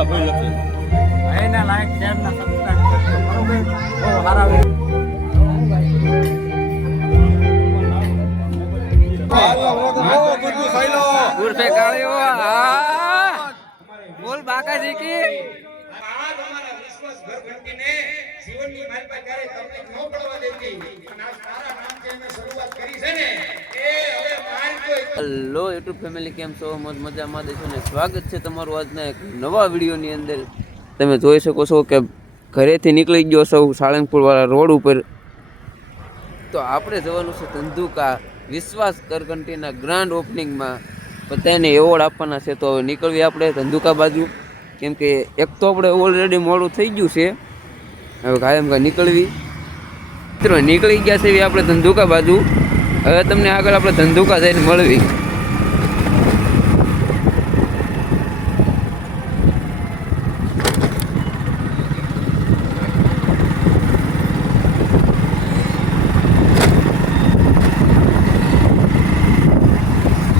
પૂરા ભૂલ લખી એને લાઈક શેર ના સબસ્ક્રાઇબ કરજો બરોબર બહુ સારા ઉર્ફે કાળિયો હા બોલ બાકાજી કી આજ અમારા વિશ્વાસ ઘર ઘંટીને જીવનની માલપા ક્યારે તકલીફ ન પડવા દેતી અને આ સારા નામથી અમે શરૂઆત કરી છે ને એ હવે માર કોઈ હેલો યુટ્યુબ ફેમિલી કેમ છો મજામાં દેશો ને સ્વાગત છે તમારું આજના એક નવા વિડીયોની અંદર તમે જોઈ શકો છો કે ઘરેથી નીકળી ગયો સૌ સાળંગપુર વાળા રોડ ઉપર તો આપણે જવાનું છે ધંધુકા વિશ્વાસ કરકંટીના ગ્રાન્ડ ઓપનિંગમાં બધાને એવોર્ડ આપવાના છે તો હવે નીકળવી આપણે ધંધુકા બાજુ કેમ કે એક તો આપણે ઓલરેડી મોડું થઈ ગયું છે હવે કાયમ નીકળવી મિત્રો નીકળી ગયા છે આપણે ધંધુકા બાજુ હવે તમને આગળ આપણે ધંધુકા જઈને મળવી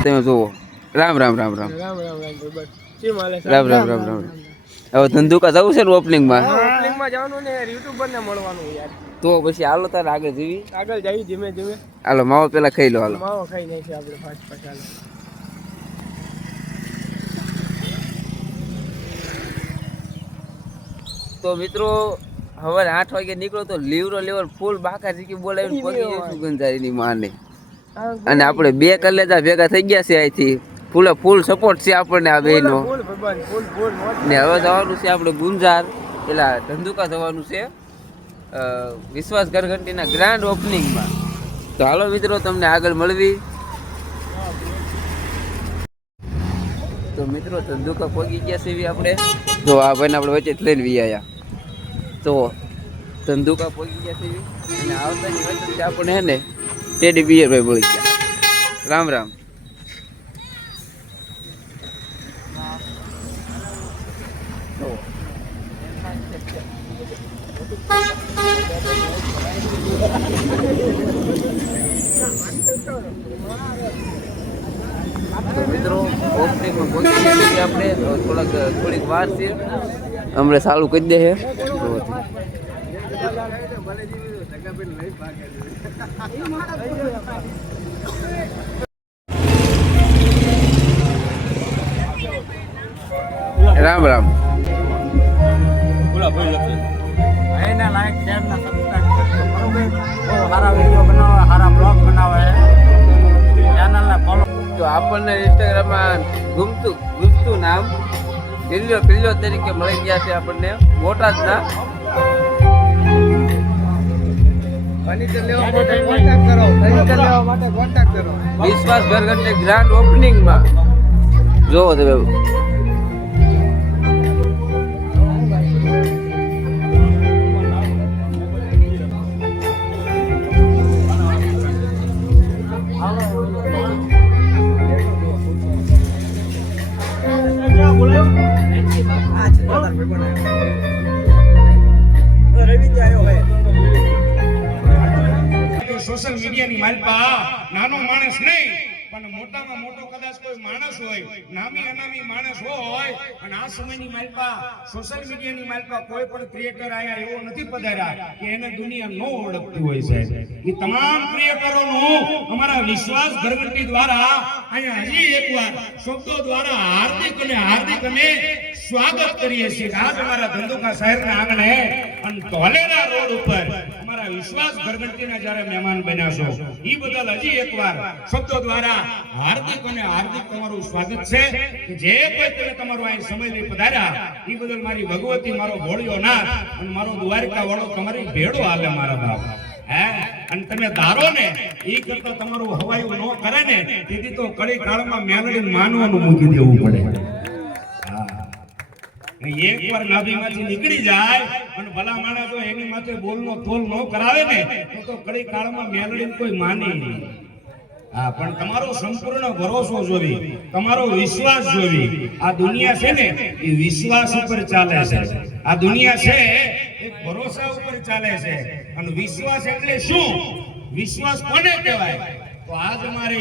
તમે જુઓ રામ રામ રામ રામ રામ હવે ધંધુકા જવું છે ને ઓપનિંગમાં જવાનું ને યુટ્યુબર ને મળવાનું યાર તો પછી હાલો તારે આગળ જીવી આગળ જઈ ધીમે ધીમે હાલો માવો પેલા ખાઈ લો હાલો માવો ખાઈ નહીં છે આપણે ફાસ્ટ ચાલો તો મિત્રો હવે 8 વાગે નીકળો તો લીવરો લેવલ ફૂલ બાકા જીકી બોલાવીને પગી જઈશું ગંજારીની માને અને આપણે બે કલેજા ભેગા થઈ ગયા છે અહીંથી ફૂલ સપોર્ટ છે આપણને આ બેનો ને હવે જવાનું છે આપણે ગુંજાર પેલા ધંધુકા જવાનું છે વિશ્વાસ ઘરઘંટીના ગ્રાન્ડ ઓપનિંગમાં તો હાલો મિત્રો તમને આગળ મળવી તો મિત્રો ધંધુકા પહોંચી ગયા છે આપણે જો આ ભાઈને આપણે વચ્ચે લઈને વી આવ્યા તો ધંધુકા પહોંચી ગયા છે અને આવતાની વચ્ચે આપણે હે ને ટેડી બિયર ભાઈ બોલી ગયા રામ રામ મિત્રો ઓપનિંગમાં પહોંચી ગયા છીએ આપણે થોડીક વાર છે હમણાં ચાલુ કરી દે છે રામ રામ પૂરા ભૂલ લખી એને લાઈક શેર ના સબસ્ક્રાઇબ કરજો બરોબર બહુ સારા વિડીયો બનાવે સારા બ્લોગ બનાવે ચેનલને ફોલો તો આપણને ઇન્સ્ટાગ્રામમાં ગુમતું નામ પિલ્લો તરીકે મળી ગયા છે આપણને બોટાદના વિશ્વાસ ઘરઘંટી ગ્રાન્ડ ઓપનિંગમાં જોવો તમે સોશિયલ મીડિયાની માલપા નાનો માણસ નહીં પણ મોટામાં મોટો કદાચ કોઈ માણસ હોય નામી અનામી માણસ હોય અને આ સમયની માલપા સોશિયલ મીડિયાની માલપા કોઈ પણ ક્રિએટર આયા એવો નથી પધાર્યા કે એને દુનિયા ન ઓળખતી હોય છે એ તમામ ક્રિએટરોનું અમારા વિશ્વાસ ઘરઘંટી દ્વારા અહીંયા હજી એકવાર શબ્દો દ્વારા હાર્દિક અને સ્વાગત કરીએ છીએ આજ અમારા ધંધુકા શહેરના આંગણે અને ધોલેરા રોડ ઉપર અમારા વિશ્વાસ ઘરઘંટીના જ્યારે મહેમાન બન્યા છો એ બદલ હજી એકવાર શબ્દો દ્વારા હાર્દિક તમારું સ્વાગત છે કે જે કોઈ તમે તમારો અહીં સમય લઈ પધાર્યા એ બદલ મારી ભગવતી મારો ભોળિયો ના અને મારો દ્વારકા વાળો તમારી ભેડો હાલે મારા બાપ અને તમે ધારો ને એ કરતા તમારું હવાયું ન કરે ને તેથી તો કડી કાળમાં મેલડી માનવાનું મૂકી દેવું પડે એકવાર નાભીમાંથી નીકળી જાય અને ભલા માણસ જો એની માથે બોલનો તોલ ન કરાવે ને તો કડી કાળમાં મેલડીને કોઈ માને નહીં હા પણ તમારો સંપૂર્ણ ભરોસો જોવી તમારો વિશ્વાસ જોવી આ દુનિયા છે ને એ વિશ્વાસ ઉપર ચાલે છે આ દુનિયા છે એ ભરોસા ઉપર ચાલે છે અને વિશ્વાસ એટલે શું વિશ્વાસ કોને કહેવાય તો આજ અમારે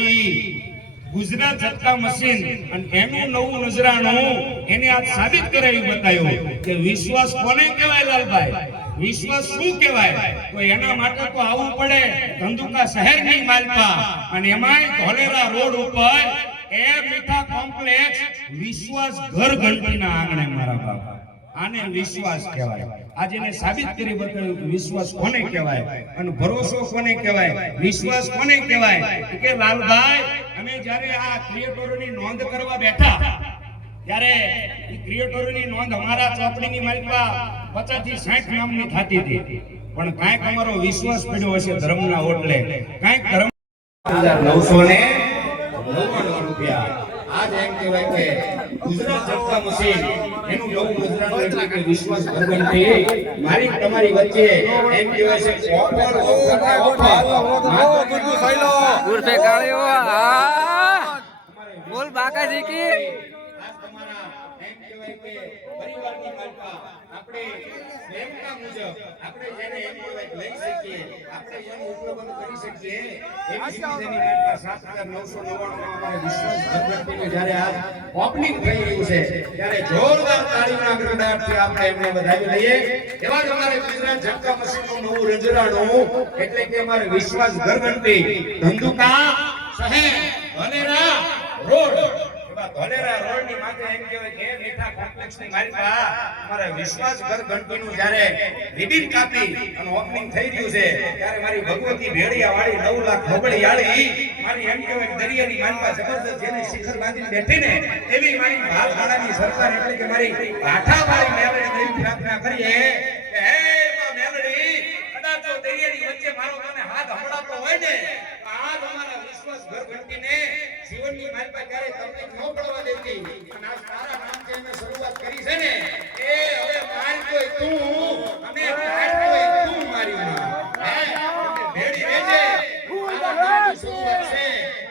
ગુજરાત ઝટકા મશીન અને એનું નવું નજરાણું એને આજ સાબિત કરાવી બતાવ્યું કે વિશ્વાસ કોને કહેવાય લાલભાઈ, વિશ્વાસ શું કહેવાય? તો એના માટે તો આવવું પડે ધંધુકા શહેરની માલપા અને એમાંય ધોલેરા રોડ ઉપર એ મીઠા કોમ્પ્લેક્સ વિશ્વાસ ઘર ઘંટીના આંગણે મારા બાપા. આને વિશ્વાસ કહેવાય. આજે એને સાબિત કરી બતાવ્યું કે વિશ્વાસ કોને કહેવાય અને ભરોસો કોને કહેવાય, વિશ્વાસ કોને કહેવાય. કે લાલભાઈ અમે જ્યારે આ ક્રિએટરોની નોંધ કરવા બેઠા ત્યારે એ ક્રિએટરોની નોંધ અમારા ચોપડીની માલિકા 50 થી 60 નામની થતી હતી, પણ કાંઈક અમારો વિશ્વાસ પડ્યો હશે ધર્મના ઓટલે, કાંઈક ધર્મ 999 રૂપિયા. આજ એમ કહેવાય કે ગુજરાત ઝટકા મશીન એનું નવું નજરાણું એટલે કે વિશ્વાસ ઘરઘંટી મારી તમારી વચ્ચે એમ કહેવાય છે ઓફર ગુરસે કાળીઓ હા બોલ બાકાજી કી આજ તમારા એમ કહેવાય કે પરિવારની માલપા આપણે સ્વયંતા મુજબ આપણે જેને એમ કહેવાય લઈ શકીએ, આપણે જેનો ઉપયોગ કરી શકીએ એવી સુવિધાની માલપા 7999 અમારે વિશ્વાસ ઘરઘંટીનું જ્યારે આજ ઓપનિંગ થઈ રહ્યું છે ત્યારે જોરદાર તાળીના ગડગડાટથી આપણે એમને વધાવી લઈએ. એવા જ અમારે ગુજરાત ઝટકા મશીનનું નવું નજરાણું એટલે કે અમારે વિશ્વાસ ઘરઘંટી ધંધુકા શહેર ધોલેરા રોડ, એવા ધોલેરા રોડની માથે એમ કહેવાય કે મીઠા કોમ્પ્લેક્સની માલિકા અમારે વિશ્વાસ ઘરઘંટીનું જ્યારે રિબિન કાપી અને ઓપનિંગ થઈ રહ્યું છે ત્યારે મારી ભગવતી ભેડિયા વાળી 9 લાખ ભોગળી વાળી મારી એમ કહેવાય દરિયાની માલિકા જબરદસ્ત જેને શિખર બાંધીને બેઠી ને એવી મારી ભાલખાડાની સરકાર એટલે કે મારી કાઠાવાળી મેલડી દેવી પ્રાર્થના કરીએ કે હે માં મેલડી કદાચ જો દરિયાની વચ્ચે મારો તને હાથ હમણાતો હોય ને આજ અમારા વિશ્વાસ ઘરઘંટીને જીવનની માલિકા ક્યારે તમને ન પડવા દેતી અને આજ તારા નામથી અમે શરૂઆત કરી છે ને એ હવે માર કોઈ તું અને કાઢ કોઈ તું મારી માં હે એટલે ભેડી રહેજે. તારા નામની શરૂઆત છે,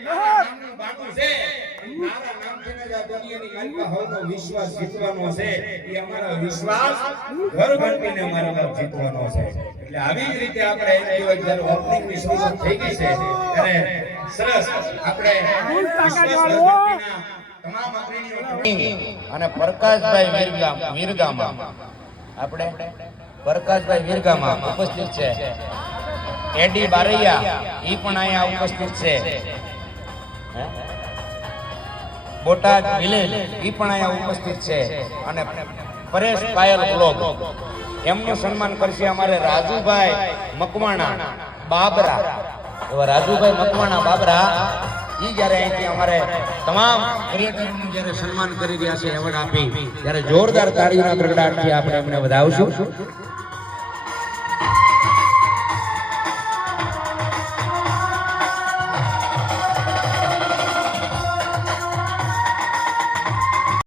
તારા નામનું બાટું છે, તારા નામથી જ આ દુનિયાની માલિકા હોવાનો વિશ્વાસ જીતવાનો છે. એ અમારો વિશ્વાસ ઘરઘંટીને અમારા પર જીતવાનો છે. એટલે આવી જ રીતે આપણે એમ કહેવાય જ્યારે ઓપનિંગની શરૂઆત થઈ ગઈ છે ત્યારે સરસ આપણે તમામ અગ્રણીઓ અને પ્રકાશભાઈ વીરગામા આપણે પ્રકાશભાઈ વીરગામા ઉપસ્થિત છે. એડી બારૈયા ઈ પણ અહીંયા ઉપસ્થિત છે. બોટાદ વિલેજ ઈ પણ અહીંયા ઉપસ્થિત છે અને પરેશ પાયલ બ્લોગ એમનું સન્માન કરશે અમારે રાજુભાઈ મકવાણા બાબરા. એવા રાજુભાઈ મકવાણા બાબરા ઈ જ્યારે અહીંથી અમારે તમામ ક્રિએટરનું જ્યારે સન્માન કરી રહ્યા છે એવોર્ડ આપી ત્યારે જોરદાર તાળીઓના ગડગડાટથી આપણે એમને વધાવશું.